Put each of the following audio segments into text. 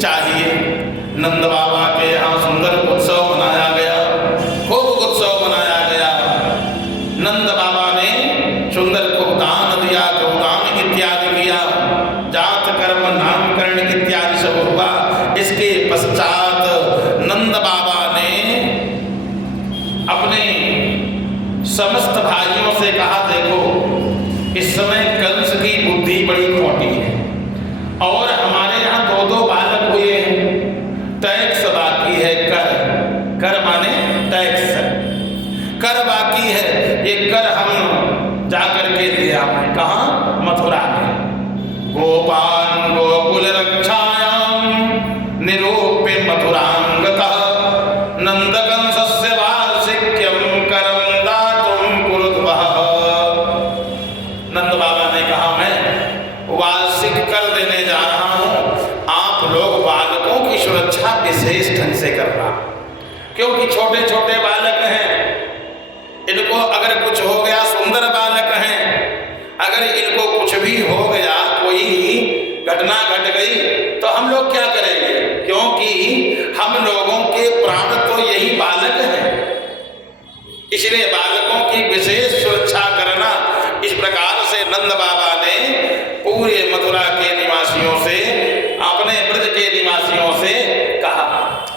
चाहिए। नंद बाबा के यहाँ सुंदर उत्सव मनाया गया, खूब उत्सव मनाया गया। नंद बाबा ने सुंदर को दान दिया, गोदान इत्यादि किया, जात कर्म नामकरण इत्यादि सब हुआ। इसके पश्चात नंद बाबा ने अपने समस्त भाइयों से कहा, देखो इस समय कंस की बुद्धि बड़ी खोटी है और हमारे यहाँ दो दो बालक हुए हैं, टैक्स बाकी है, कर माने टैक्स, कर बाकी है, ये कर हम जाकर के ले आए। कहाँ? मथुरा में। गोपान गोकुल रक्षायाम निरूप्य मथुरां गतः नंद कंसस्य वार्षिक्यम करम दातुम कुरुद्वः। नंद बाबा ने कहा, मैं वार्षिक कर देने जा रहा हूं, आप लोग बालकों की सुरक्षा विशेष ढंग से करना, क्योंकि छोटे छोटे बालक हैं, इनको अगर कुछ हो गया, सुंदर बालक हैं, अगर इनको कुछ भी हो गया, कोई घटना घट गई तो हम लोग क्या करेंगे? क्योंकि हम लोगों के प्राण तो यही बालक हैं, इसलिए बालकों की विशेष सुरक्षा करना। इस प्रकार से नंद बाबा ने पूरे मथुरा के निवासियों से, अपने ब्रज के निवासियों से कहा।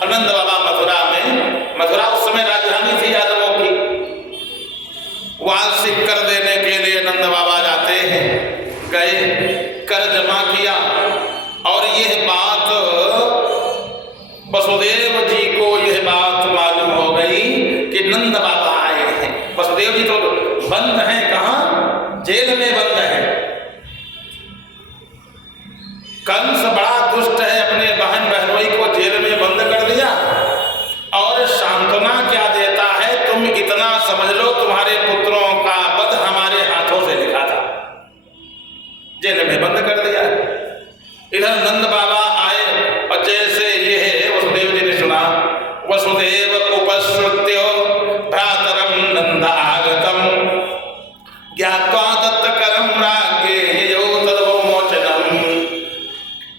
नंद बाबा मथुरा उस समय राजधानी थी यादवों की, वार्षिक कर देने के लिए नंद बाबा जाते हैं। गए, कर जमा किया और यह बात वसुदेव जी को यह बात मालूम हो गई कि नंद बाबा आए हैं। वसुदेव जी तो बंद हैं, कहाँ? जेल में बंद है। कंस बड़ा दुष्ट है, अपने बहन बहनोई को जेल में बंद कर दिया और सांत्वना क्या देता है, तुम इतना समझ लो तुम्हारे पुत्रों का वध हमारे हाथों से लिखा था, जेल में बंद कर दिया। इधर नंद बाबा आए और जैसे ये वसुदेव जी ने सुना, वसुदेव उपश्रुत्यो भ्रातरम नंद आगतम ज्ञात्वा दत्तकरम राज्ञे ययो तद्विमोचनम।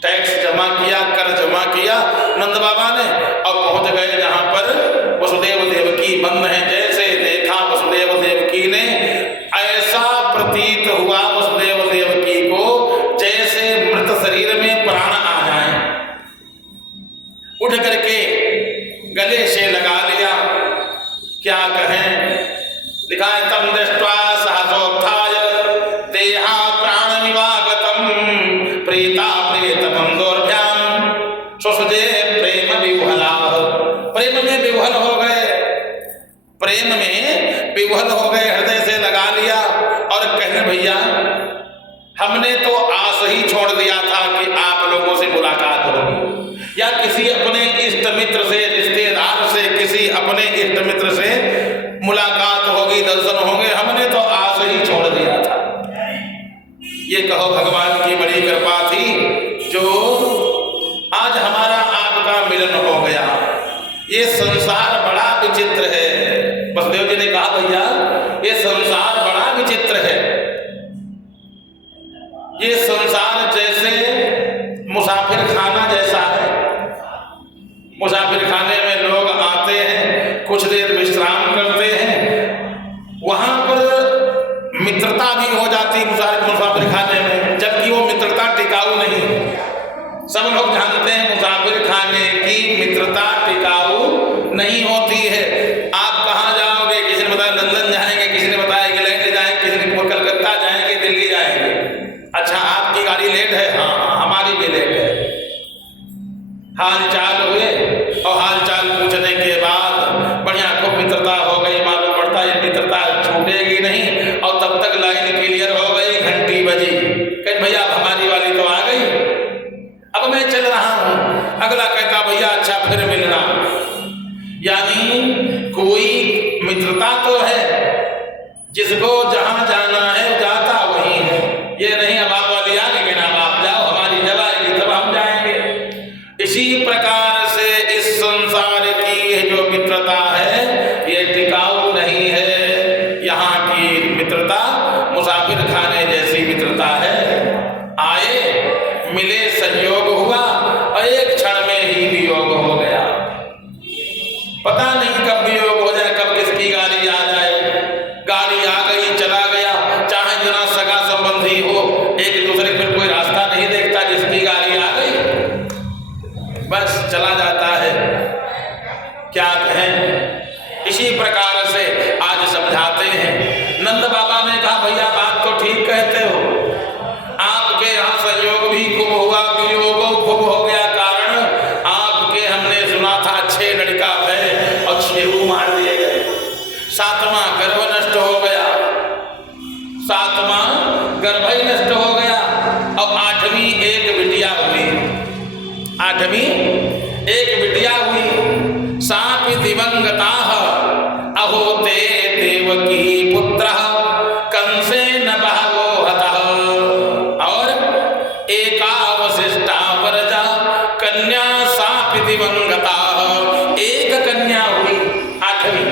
टैक्स जमा किया, कर जमा किया नंद बाबा ने और पहुंच गए जहां पर वसुदेव देवकी बंद हैं। जैसे देखा वसुदेव देवकी ने, ऐसा प्रतीत हुआ वसुदेव देवकी को जैसे मृत शरीर में प्राण आ जाए। उठ करके गले से लगा लिया, क्या कहें, लिखा है, तम दृष्ट्वा सहसोत्थाय देहा प्राणमिवागतम प्रीता प्रेतमं दोर्भ्याम स्वसुजे प्रेम विह्वला। प्रेम में विह्वल हो गए, प्रेम में विह्वल हो गए, हृदय से लगा लिया और कहने, भैया हमने तो आस ही छोड़ दिया था कि आप लोगों से मुलाकात होगी या किसी अपने इष्ट मित्र से, रिश्तेदार से, किसी अपने इष्ट मित्र से मुलाकात होगी, दर्शन होंगे, हमने तो आस ही छोड़ दिया था। ये कहो भगवान की बड़ी कृपा थी जो आज हमारा आपका मिलन हो गया। ये संसार बड़ा विचित्र है। वसुदेव जी ने कहा, भैया ये संसार बड़ा विचित्र है, ये संसार जैसे मुसाफिर खाना जैसा है। मुसाफिर खाने में लोग आते हैं, कुछ देर विश्राम करते हैं, वहां पर मित्रता भी हो जाती है मुसाफिर खाने में, जबकि वो मित्रता टिकाऊ नहीं है। सब लोग जानते हैं मुसाफिर खाने की मित्रता टिकाऊ नहीं होती है। आप कहाँ जाओगे? किसी ने बताया लंदन जाएंगे, किसी ने बताया इंग्लैंड जाएंगे, किसी ने कलकत्ता जाएंगे, दिल्ली जाएंगे। अच्छा, आपकी गाड़ी लेट है? हाँ, हमारी भी लेट है। हाल चाल हुए और हाल चाल पूछने के बाद बढ़िया खूब मित्रता हो गई। मालूम पड़ता है मित्रता छूटेगी नहीं और तब तक लाइन क्लियर हो गई, घंटी बजी, कहीं भैया हमारी वाली तो आ गई, अब मैं चल रहा हूं। अगला कहता, भैया अच्छा फिर मिलना। यानी कोई मित्रता तो है, जिसको जहां जाना है जाता वही है। ये नहीं अब आप वाली आ, लेकिन अब आप जाओ, हमारी जब आएगी तब हम जाएंगे। इसी प्रकार से इस संसार की जो मित्रता है ये टिकाऊ नहीं है। यहाँ की मित्रता मुसाफिर खाने जैसी मित्रता है। आए, मिले, संयोग हुआ और एक क्षण बस चला जाता है। क्या कहें, इसी प्रकार से आज समझाते हैं। नंद बाबा ने कहा भैया बात तो ठीक कहते हो, आपके यहाँ संयोग भी खूब हुआ, वियोग खूब हो गया, कारण आपके हमने सुना था 6 लड़का है और 6 मार दिए गए, 7वां गर्भ नष्ट हो गया, 7वां गर्भ ही नष्ट हो गया और 8वीं एक बिटिया हुई, 8वीं एक बिटिया हुई। सापि दिवंगताः अहो ते देवकी पुत्रः कंसेन बहवो हतः और एकावशिष्टा वरजा कन्या सापि दिवंगताः। एक कन्या हुई, 8वीं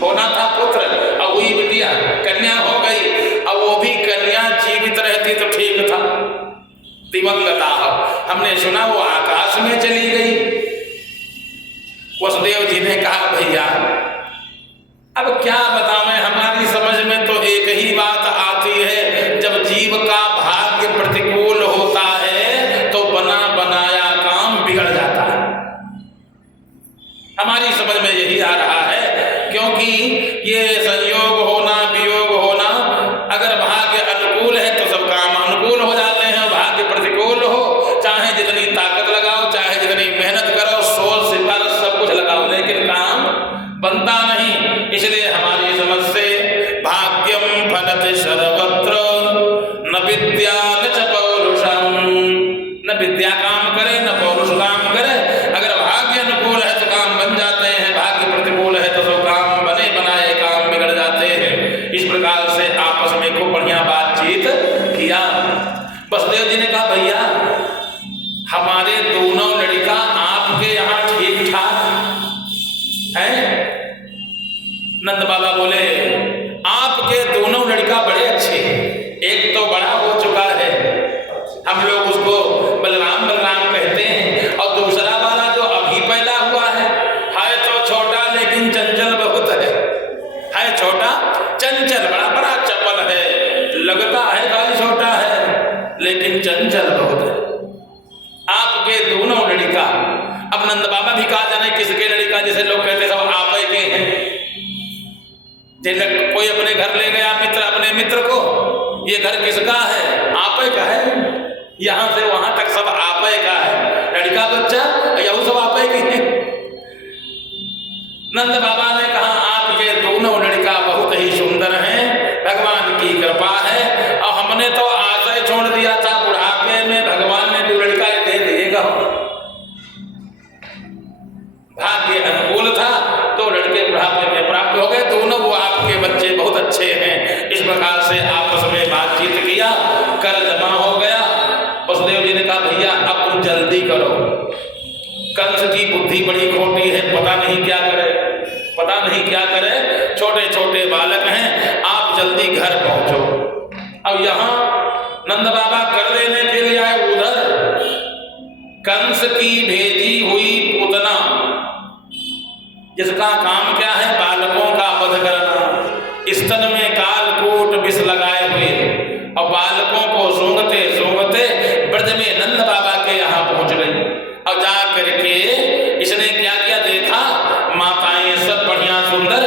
होना था पुत्र और हुई बिटिया, कन्या हो गई और वो भी कन्या जीवित रहती तो ठीक था। दिवंगताः हमने सुना वो आकाश में चली गई। वसुदेव जी ने कहा भैया अब क्या बतावें, हमारी समझ में तो एक ही बात आती है, जब जीव का भाग्य प्रतिकूल होता है तो बना बनाया काम बिगड़ जाता है। हमारी समझ में यही आ रहा है, क्योंकि ये संयोग होना वियोग होना, अगर भाग्य अनुकूल है तो सब काम अनुकूल हो जाते हैं, भाग्य प्रतिकूल हो चाहे जितनी ताकत लगाओ, चाहे जितनी मेहनत करो, सोच सिफारिश सब कुछ लगाओ, लेकिन काम बनता नहीं। इसलिए हमारी समझ से भाग्यम फलति सर्वत्र न विद्या न च पौरुषम, न विद्या काम करे न पौरुष काम करे। अगर भाग्य अनुकूल है तो काम बन जाते हैं, भाग्य प्रतिकूल है तो सब काम बने बनाए काम बिगड़ जाते हैं। इस प्रकार से आपस में खूब बढ़िया बातचीत किया। वसुदेव जी ने कहा भैया हमारे दोनों लड़का आपके यहाँ ठीक ठाक है। नंद बाबा बोले आपके दोनों लड़का बड़े अच्छे, एक तो बड़ा हो चुका है, हम लोग उसको बलराम बलराम कहते हैं, और दूसरा वाला जो अभी पैदा हुआ है तो छोटा लेकिन चंचल बहुत है छोटा चंचल, बड़ा बड़ा चपल है, लगता है गाली छोटा है लेकिन चंचल बहुत है। आपके दोनों लड़का, अब नंद बाबा भी कहा जाने किसके लड़का, जैसे लोग कहते सब आप के हैं। जैसे कोई अपने घर ले गया मित्र अपने मित्र को, ये घर किसका है, आप का है, यहां से वहां तक सब आप का है, लड़का बच्चा यह सब आप के हैं। नंद बाबा ने कहा आपके दोनों लड़का बहुत ही सुंदर हैं, भगवान की कृपा है, और हमने तो आशय छोड़ दिया था बुढ़ापे में भगवान ने जो लड़का दे दिएगा, भाग्य अनुकूल था तो लड़के बुढ़ापे में प्राप्त हो गए, दोनों वो आपके बच्चे बहुत अच्छे हैं। इस प्रकार से आपस में बातचीत किया, कर जमा हो गया। वसुदेव जी ने कहा भैया अब तुम जल्दी करो, कंस की बुद्धि बड़ी खोटी है, पता नहीं क्या करे, पता नहीं क्या करे, छोटे छोटे बालक हैं, आप जल्दी घर पहुंचो। अब यहाँ नंद बाबा कर देने के लिए आए उधर, कंस की भेजी हुई पूतना, जिसका काम क्या है बालकों का वध करना, स्तन में कालकूट विष लगाए हुए, और बालकों को सूंघते सूंघते ब्रज में नंद बाबा के यहाँ पहुंच गई। और जा करके इसने क्या किया देखा, माताएं सब बढ़िया सुंदर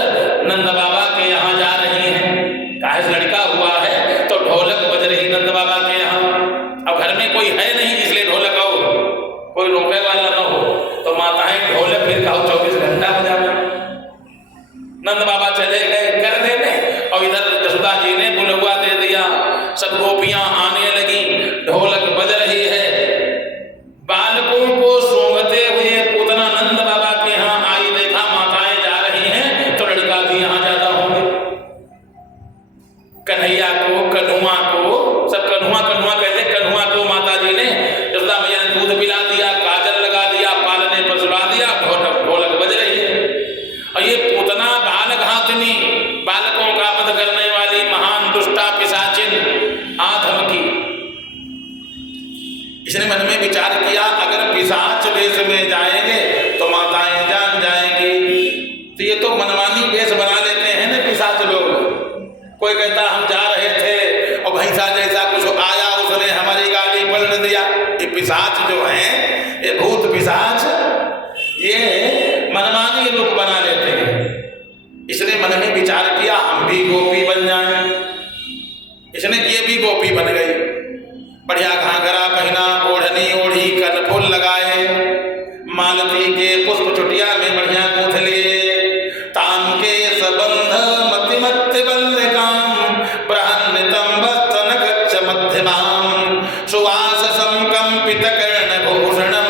नंद बाबा के यहाँ जा रही हैं, काहे लड़का हुआ है तो ढोलक बज रही नंद बाबा के यहाँ। अब घर में कोई है नहीं इसलिए ढोलक हो, कोई रोकने वाला न हो, तो माताएं ढोलक फिर कहो 24 घंटा बजाना। नंद बाबा चले गए कर देने, और इधर जसोदा जी ने बुलवा दे दिया, सब गोपियां आने लगी, ढोलक बज रही है, बालकों को सूंघते हुए पूतना नंद बाबा के यहाँ आई, देखा माताएं जा रही हैं तो लड़का भी यहाँ जाता होंगे। कन्हैया को कन्हुआ को सब कन्हुआ कन्हुआ कहते, कन्हुआ को माता जी ने जसोदा मैया ने दूध पिला दिया, काजल लगा दिया, पालने पर सुला दिया, ढोलक बज रही है। और ये पूतना बालक हाथिनी, बालकों का वध करने वाली महान दुष्टा पिशाचिन आधम की, इसने मन में विचार किया अगर पिशाच वेश में जाएंगे तो माताएं जान जाएंगी, तो ये तो मनमानी वेश बना लेते हैं ना पिशाच लोग। कोई कहता हम जा रहे थे और भैंसा जैसा कुछ आया, उसने हमारी गाड़ी पलट दिया। ये पिशाच जो हैं, ये भूत पिशाच ही रूप बना लेते हैं। इसने मन में विचार किया हम भी गोपी बन जाएं। इसने ये भी गोपी बन गई, बढ़िया घाघरा पहना, ओढ़नी ओढ़ी, कर्णफूल लगाए, मालती के पुष्प चुटिया में बढ़िया गूंथ लिए, ताम के सबंध मति मति बल्लिकाम बृहन्नितम वस्तनगच्छ मध्यमाम सुवास संकंपित कर्ण भूषणम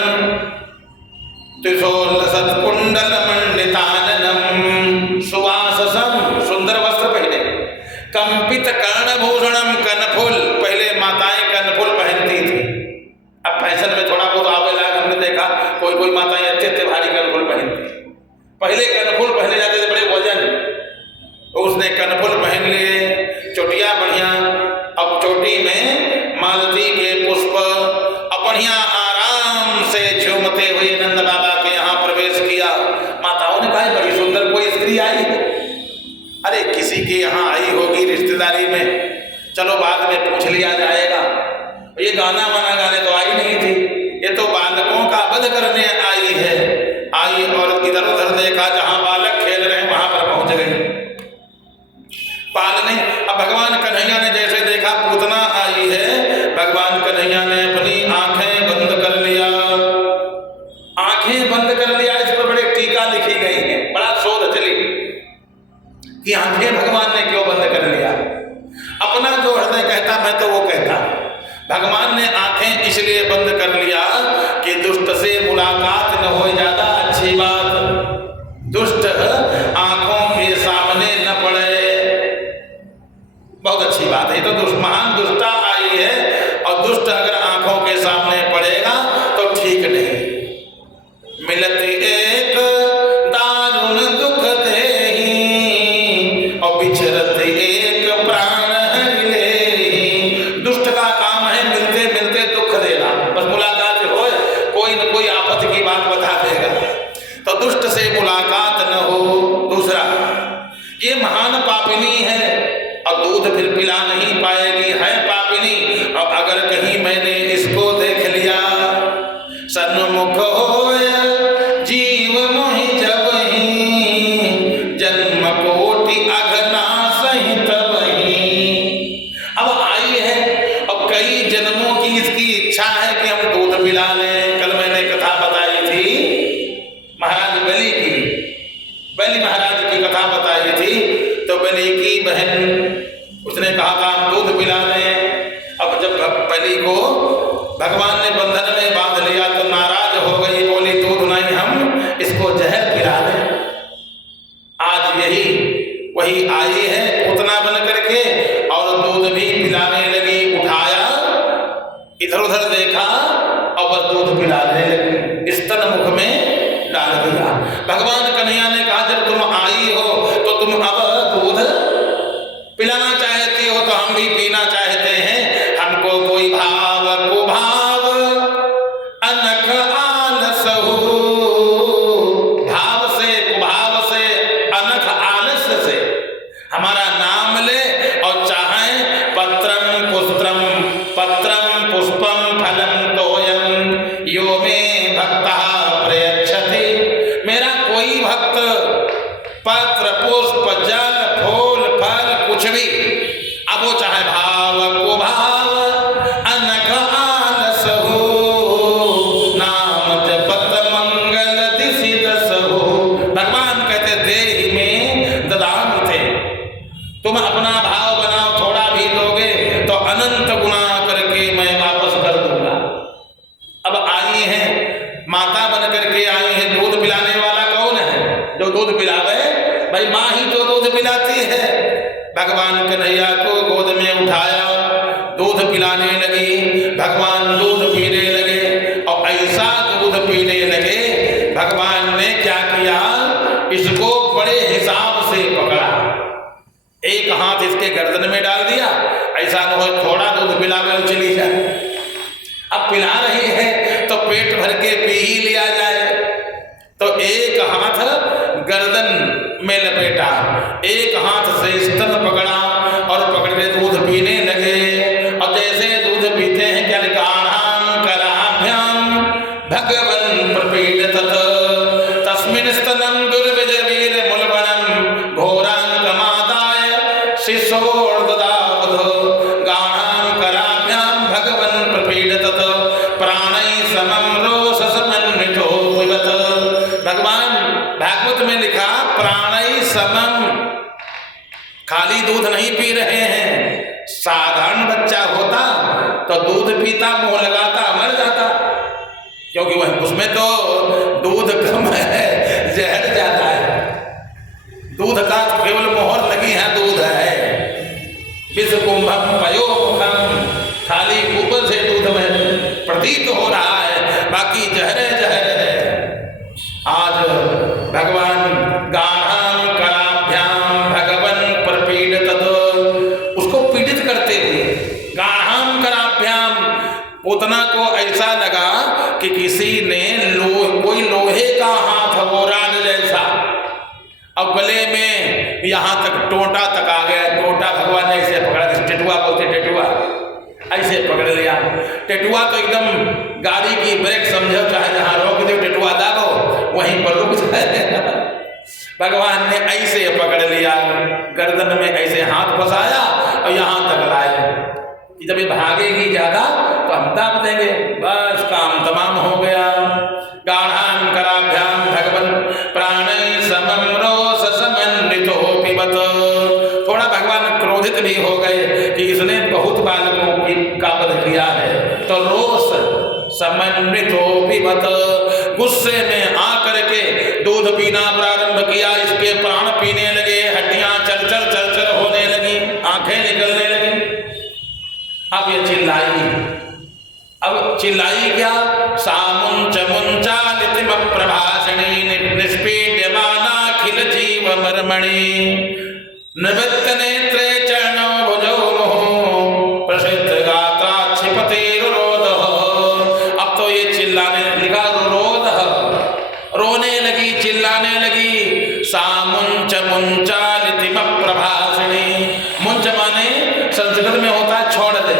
त्रिशूल सत्कुंडल मंडिताननम। सुवाससम सुंदर वस्त्र पहने, कंपित कर्णभूषणम कर्णफूल, पहले माताएं कर्णफूल पहनती थी, अब फैशन में थोड़ा बहुत आवे लगा, हमने देखा कोई कोई माताएं अच्छे भारी कर्णफूल पहनती। पहले कर्णफूल पहने जाते थे बड़े वजन, उसने कर्णफूल पहन लिए, चोटियां बढ़िया, अब चोटी में मालती के पुष्प, अब बढ़िया आराम से झूमते हुए नंद बाबा के यहाँ प्रवेश किया। माताओं ने कहा बड़ी सुंदर कोई स्त्री आई है। अरे किसी के यहाँ आई होगी रिश्तेदारी में, चलो बाद में पूछ लिया जाएगा। ये गाना वाना गाने तो आई नहीं थी, ये तो बालकों का वध करने आई है। आई और इधर उधर देखा, जहां बालक खेल रहे हैं वहां पर पहुंच गई पालने। अब भगवान कन्हैया ने जैसे देखा पूतना आई है, भगवान कन्हैया ने अपनी आंखें बंद कर लिया। आंखें बंद कर लिया, इस पर बड़े टीका लिखी गई है, बड़ा शोध चली कि आंखें भगवान ने क्यों बंद कर लिया। अपना जो हृदय कहता मैं तो वो कहता, भगवान ने आंखें इसलिए बंद कर लिया कि दुष्ट से मुलाकात न हो, ज्यादा अच्छी बात, दुष्ट आंखों के सामने न पड़े, बहुत अच्छी बात है। तो महान दुष्टा आई है और दुष्ट अगर आंखों के सामने पड़ेगा तो ठीक नहीं। मिलती एक दारुण दुख देही और बिछरत एक प्राण हरि लेही। दुष्ट का काम है मिलते मिलते दुख देना, बस मुलाकात हो, कोई न कोई आफत की बात बता देगा, तो दुष्ट से मुलाकात न हो। दूसरा, ये महान पापिनी है और दूध फिर पिला नहीं पाएगी, है पापिनी, और अगर कहीं मैंने इसको देख लिया, सन्मुख होय जीव मोहि जबहि, जन्म कोटि अघना सहित वही। अब आई है और कई जन्मों की इसकी इच्छा है कि हम दूध पिला लें। कल मैंने कथा बताई थी महाराज बलि की, बलि महाराज की कथा बताई थी, तो बलि की बहन उसने कहा था हम दूध पिला दें। अब जब बलि को भगवान ने बंधन में बांध लिया तो नाराज हो गई, बोली दूध नहीं, हम इसको जहर पिला दें। आज यही वही आई है पूतना बन करके और दूध भी पिलाने लगी। उठाया, इधर उधर देखा और बस दूध पिलाने लगी, स्तन मुख में डाल दिया। भगवान कन्हैया ने कहा जब तुम आई हो तो तुम अब दूध पिलाना चाहती हो तो हम भी पीना चाहते हैं। हमको कोई भाव कुभाव अनख आलस हो, भाव से कुभाव से अनख आलस्य से हमारा नाम ले और चाहे पत्रम पुत्रम पत्रम पुष्पम फलम तोयम यो मे भक्तः प्रयच्छति। मेरा कोई भक्त पत्र पुष्प जल फूल फल कुछ भी, अब वो चाहे भाव कुभाव अनख आलस हो, नाम जपत मंगल दिशि दस हो। भगवान कहते देहि में ददामि थे, तुम अपना भाव बनाओ, थोड़ा भी दोगे तो अनंत गुना करके मैं वापस कर दूंगा। अब आई है माता बन करके आई है, दूध पिलाने वाला कौन है जो दूध पिलावे? भाई माँ ही तो दूध पिलाती है। भगवान कन्हैया को गोद में उठाया, दूध पिलाने लगी, भगवान दूध पीने लगे और ऐसा दूध पीने लगे। भगवान ने क्या किया, इसको बड़े हिसाब से पकड़ा, एक हाथ इसके गर्दन में डाल दिया, ऐसा न हो थोड़ा दूध पिलावे और चली जाए। अब पिला रही है तो पेट भर के पी ही लिया जाए, तो एक हाथ गर्दन में लपेटा, एक हाथ से स्तन पकड़ा और पकड़ के दूध पीने लगे। और जैसे दूध पीते हैं क्या लिखा, कराभ्याम भगवन प्रपीड़ितत तस्मिन् स्तनं दुर्विजय वीर मुलबनं घोराङ्कमादाय शिशोर्ददावधो गाढां कराभ्यां भगवन् प्रपीडतत प्राणैः समं रोषसमन्वितो पिबत। भगवान भागवत में लिखा प्राणैः समम, खाली दूध नहीं पी रहे हैं। साधारण बच्चा होता तो दूध पीता, मुंह लगाता, मर जाता, क्योंकि वह उसमें तो दूध कम है, जहर ज्यादा है। दूध का केवल मोहर लगी है, दूध है। विष कुंभम पयोमुखम, खाली ऊपर से दूध में प्रतीत हो रहा है, बाकी जहर जहर है। आज भगवान गाढ़ां कराभ्याम भगवन प्रपीडतत, उसको पीड़ित करते हुए गाढ़ां कराभ्याम, पूतना को ऐसा लगा कि किसी ने कोई लोहे का हाथ, वो राड जैसा, अब गले में यहाँ तक टोटा तक आ गया। टोटा भगवान ने ऐसे पकड़ा, टेटुआ बोलते, टेटुआ ऐसे पकड़ लिया। टेटुआ तो एकदम गाड़ी की ब्रेक समझो, चाहे जहाँ रोक दो टेटुआ दागो वहीं पर रुक जाए। भगवान ने ऐसे पकड़ लिया, गर्दन में ऐसे हाथ फंसाया और यहाँ तक लाए कि जब ये भागेगी ज्यादा तो हम दाब देंगे, बस काम तमाम हो गया। गाढ़ां कराभ्याम भगवन् प्राणैः समं रोषसमन्वितो पिबत। थोड़ा भगवान क्रोधित भी हो गए कि इसने बहुत बालकों का वध किया है, तो रोष समन्वितो पिबत, गुस्से में आकर के दूध पीना प्रारंभ किया। इसके प्राण पीने लगे, हड्डियां चरचर चरचर होने लगी, आंखें निकलने लगी। अब ये चिल्लाई, अब चिल्लाई क्या? सामुंच मुंचालितिम प्रभाषणी निष्पीड्यमानाखिल जीव मर्मणि निवृत्त नेत्रे चरणौ भुजौ मुहुः प्रसिद्ध गात्रा क्षिपतेरुरोधः। अब तो ये चिल्लाने लगा, रोधः, रोने लगी, चिल्लाने लगी। सामुंच मुंचालितिम प्रभाषणी, मुंच माने संस्कृत में होता है छोड़ दे।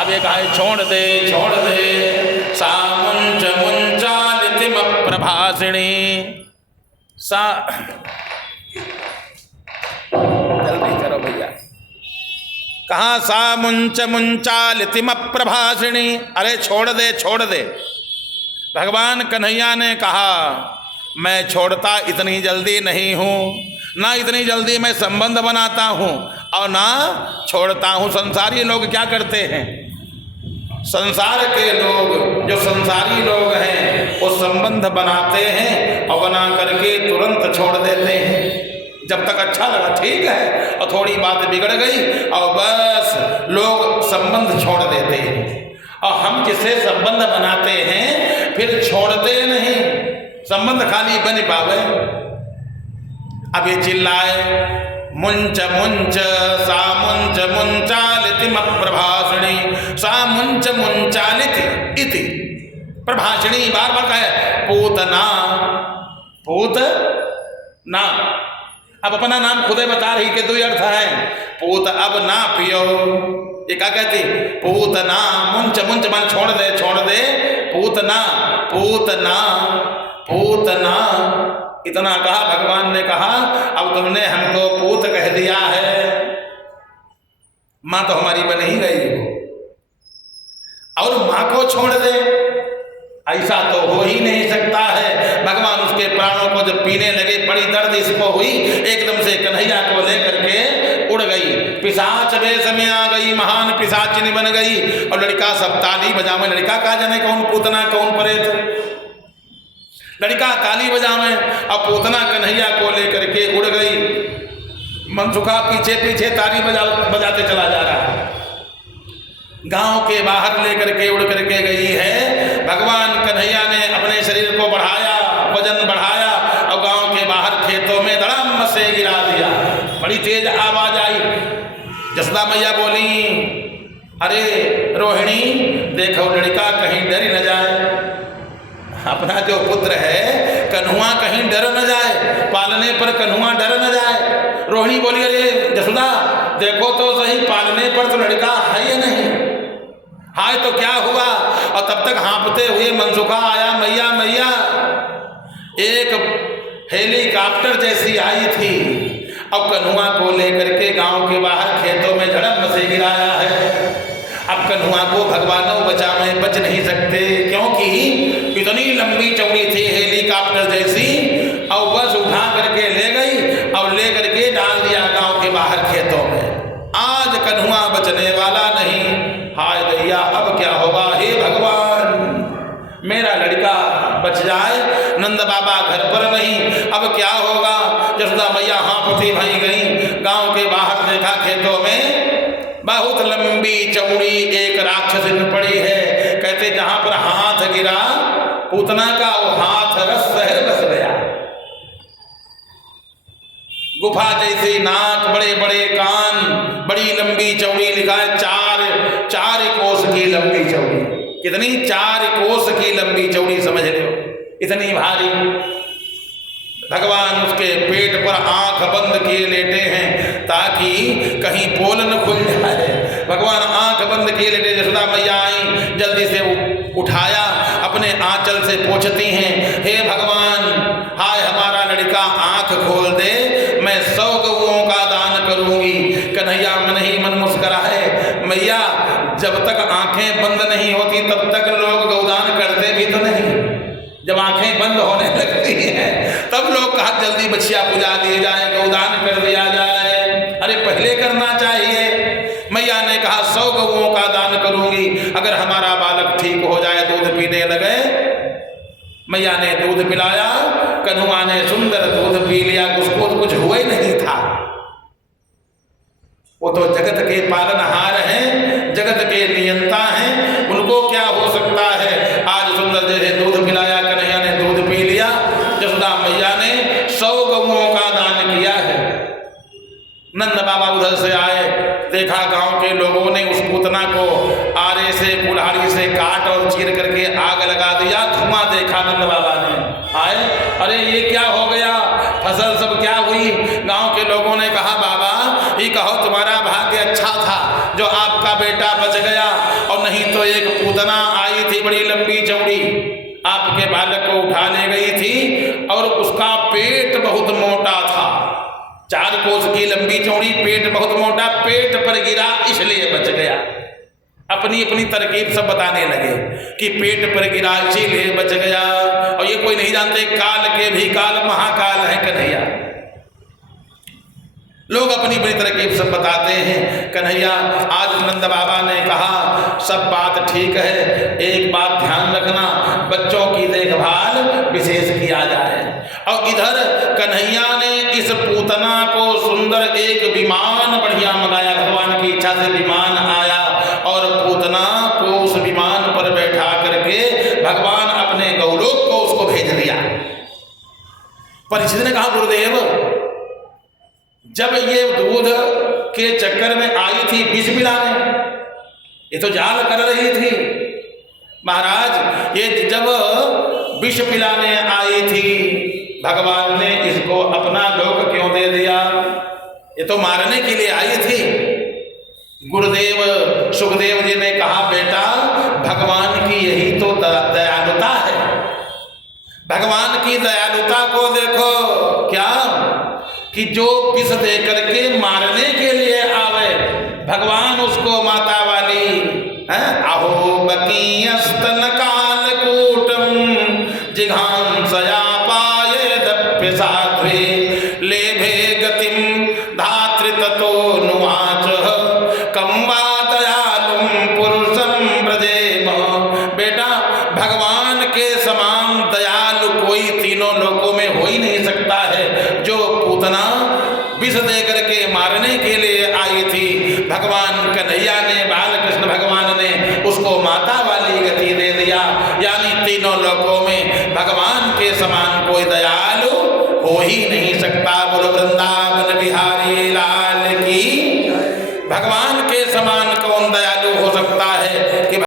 अब एक आए छोड़ दे, छोड़ दे। सामुंच मुंचालितिम प्रभाषिणी, सा जल्दी करो भैया, कहाँ? सामुंच मुंचालितिम प्रभाषिणी, अरे छोड़ दे, छोड़ दे। भगवान कन्हैया ने कहा मैं छोड़ता इतनी जल्दी नहीं हूँ, ना इतनी जल्दी मैं संबंध बनाता हूँ और ना छोड़ता हूँ। संसारी लोग क्या करते हैं? संसार के लोग, जो संसारी लोग हैं, वो संबंध बनाते हैं और बना करके तुरंत छोड़ देते हैं। जब तक अच्छा लगा ठीक है, और थोड़ी बात बिगड़ गई और बस लोग संबंध छोड़ देते हैं। और हम जिससे संबंध बनाते हैं फिर छोड़ते नहीं, संबंध खाली बन पावे। अब ये चिल्लाए मुंच मुंच सामुंच मुंचालितिम प्रभाषिणी, सामुंच मुंचालिति इति प्रभाषिणी, बार बार कहे पूतना, पूतना। अब अपना नाम खुदे बता रही कि दो अर्थ है। पूत अब ना पियो, ये क्या कहती? पूतना, मुंच मुंच मन छोड़ दे, छोड़ दे। पूतना, पूतना, पूतना, इतना कहा। भगवान ने कहा अब तुमने हमको पूत कह दिया है, मां तो हमारी बन ही गई हो, और मां को छोड़ दे, ऐसा तो हो ही नहीं सकता है। भगवान उसके प्राणों को जब पीने लगे, बड़ी दर्द इसको हुई, एकदम से कन्हैया को लेकर के उड़ गई। पिशाच वेश में आ गई, महान पिशाचिनी बन गई, और लड़का सब ताली बजावे। लड़का का जाने कौन पूतना कौन प्रेत, लड़का ताली बजावे और पूतना कन्हैया को लेकर के उड़ गई। मनसुखा पीछे पीछे ताली बजाते चला जा रहा है, गांव के बाहर लेकर के उड़ करके गई है। भगवान कन्हैया ने अपने शरीर को बढ़ाया, वजन बढ़ाया, और गांव के बाहर खेतों में धड़ाम से गिरा दिया। बड़ी तेज आवाज आई। जसोदा मैया बोली, अरे रोहिणी देखो लड़का कहीं डर न जाए, अपना जो पुत्र है कन्हुआ कहीं डर न जाए, पालने पर कन्हुआ डर न जाए। रोहिणी बोली, अरे जसोदा देखो तो सही, पालने पर तो लड़का है ही नहीं, हाय तो क्या हुआ? और तब तक हाँपते हुए मनसुखा आया, मैया मैया एक हेलीकॉप्टर जैसी आई थी। अब कन्हुआ को लेकर के गांव के बाहर खेतों में धड़म से गिराया है। अब कन्हुआ को भगवानों बच नहीं सकते, क्योंकि इतनी लंबी चौड़ी थी हेलीकॉप्टर जैसी। और बस उठा करके ले गई और ले करके डाल दिया गांव के बाहर खेतों में। आज कन्हुआ बचने वाला नहीं। हाय दैया, अब क्या होगा? हे भगवान, मेरा लड़का बच जाए। नंद बाबा घर पर नहीं, अब क्या होगा? यशोदा मैया हांफती भई गई। गांव के बाहर देखा, खेतों में बहुत लंबी चौड़ी एक राक्षसिन पड़ी है। कहते जहां पर हाथ गिरा पूतना का, वो हाथ रस शहर बस गया। गुफा जैसी नाक, बड़े बड़े कान, बड़ी लंबी चौड़ी, लिखा है 4 कोस की लंबी चौड़ी। कितनी? 4 कोस की लंबी चौड़ी, समझ लो इतनी भारी। भगवान उसके पेट पर आंख बंद किए लेटे हैं ताकि कहीं पोल न खुल जाए। भगवान आंख बंद किए लेटे। यशोदा मैया आई, जल्दी से उठाया, अपने आंचल से पोंछती हैं, हे भगवान, हाय हमारा लड़का आंख खोल दे, मैं 100 गौओं का दान करूंगी। कन्हैया मन ही मन मुस्कुराए। मैया, जब तक आंखें बंद नहीं होती तब तक लोग गौदान करते भी तो नहीं। जब आंखें बंद होने लगती हैं तब लोग कहा जल्दी बछिया पूजा दिए जाए, गौदान कर दिया जाए। अरे पहले करना चाहिए। मैया ने कहा 100 गौओं का दान करूंगी अगर हमारा बालक ठीक हो जाए। दूध पीने लगे। मैया ने दूध पिलाया। कन्हुआ ने सुंदर दूध पी लिया। उसको तो कुछ हुआ ही नहीं था। वो तो जगत के पालनहार हैं, जगत के नियंता हैं, उनको क्या हो सकता है। आज सुंदर जैसे दूध पिलाया, कन्हैया ने दूध पी लिया। यशोदा मैया ने 100 गौओं का दान किया है। नंद बाबा उधर से आए, देखा गांव के लोगों ने उस पूतना को आरे से कुल्हाड़ी से काट और चीर करके आग लगा दिया। धुआं देखा नंद बाबा ने। आए, अरे ये क्या हो गया? फसल सब क्या हुई? गांव के लोगों ने कहा, बाबा ये कहो तुम्हारा भाग्य अच्छा था जो आपका बेटा बच गया, और नहीं तो एक पूतना आई थी बड़ी लंबी चौड़ी, आपके बालक को उठा ले गई थी और उसका पेट बहुत मोटा था। 4 कोस की लंबी चौड़ी, पेट बहुत मोटा, पेट पर गिरा इसलिए बच गया। अपनी अपनी तरकीब सब बताने लगे कि पेट पर गिरा इसीलिए बच गया। और ये कोई नहीं जानते काल के भी काल महाकाल है कन्हैया। लोग अपनी अपनी तरकीब सब बताते हैं। कन्हैया, आज नंद बाबा ने कहा सब बात ठीक है, एक बात ध्यान रखना, बच्चों की देखभाल विशेष किया जाए। और इधर कन्हैया ने इस पूतना को सुंदर एक विमान बढ़िया मंगाया। भगवान की इच्छा से विमान आया और पूतना को उस विमान पर बैठा करके भगवान अपने गौलोक को उसको भेज दिया। परीक्षित ने कहा, गुरुदेव, जब ये दूध के चक्कर में आई थी विष पिलाने, ये तो जाल कर रही थी। महाराज, ये जब विष पिलाने आई थी, भगवान ने इसको अपना लोक क्यों दे दिया? ये तो मारने के लिए आई थी। गुरुदेव सुखदेव जी ने कहा, बेटा, भगवान की यही तो दयालुता है। भगवान की दयालुता को देखो, क्या कि जो विष दे करके मारने के लिए आवे, भगवान उसको माता वाली अहो बकीयस्तन काल कूटम जिघांसया पाये दप्य साध्वे लेभे गतिम धात्री ततो नुवाच कम वा दयालुम पुरुषम ब्रजेम। बेटा, भगवान के समान दयालु कोई तीनों लोकों में हो ही नहीं सकता है। जो पूतना विष दे करके मारने के लिए आई थी, भगवान कन्हैया ने, बालकृष्ण भगवान ने उसको माता वाली गति दे दिया। यानी तीनों लोकों में भगवान के समान कोई दयालु हो ही नहीं सकता। बोलो वृंदावन बिहारी लाल की।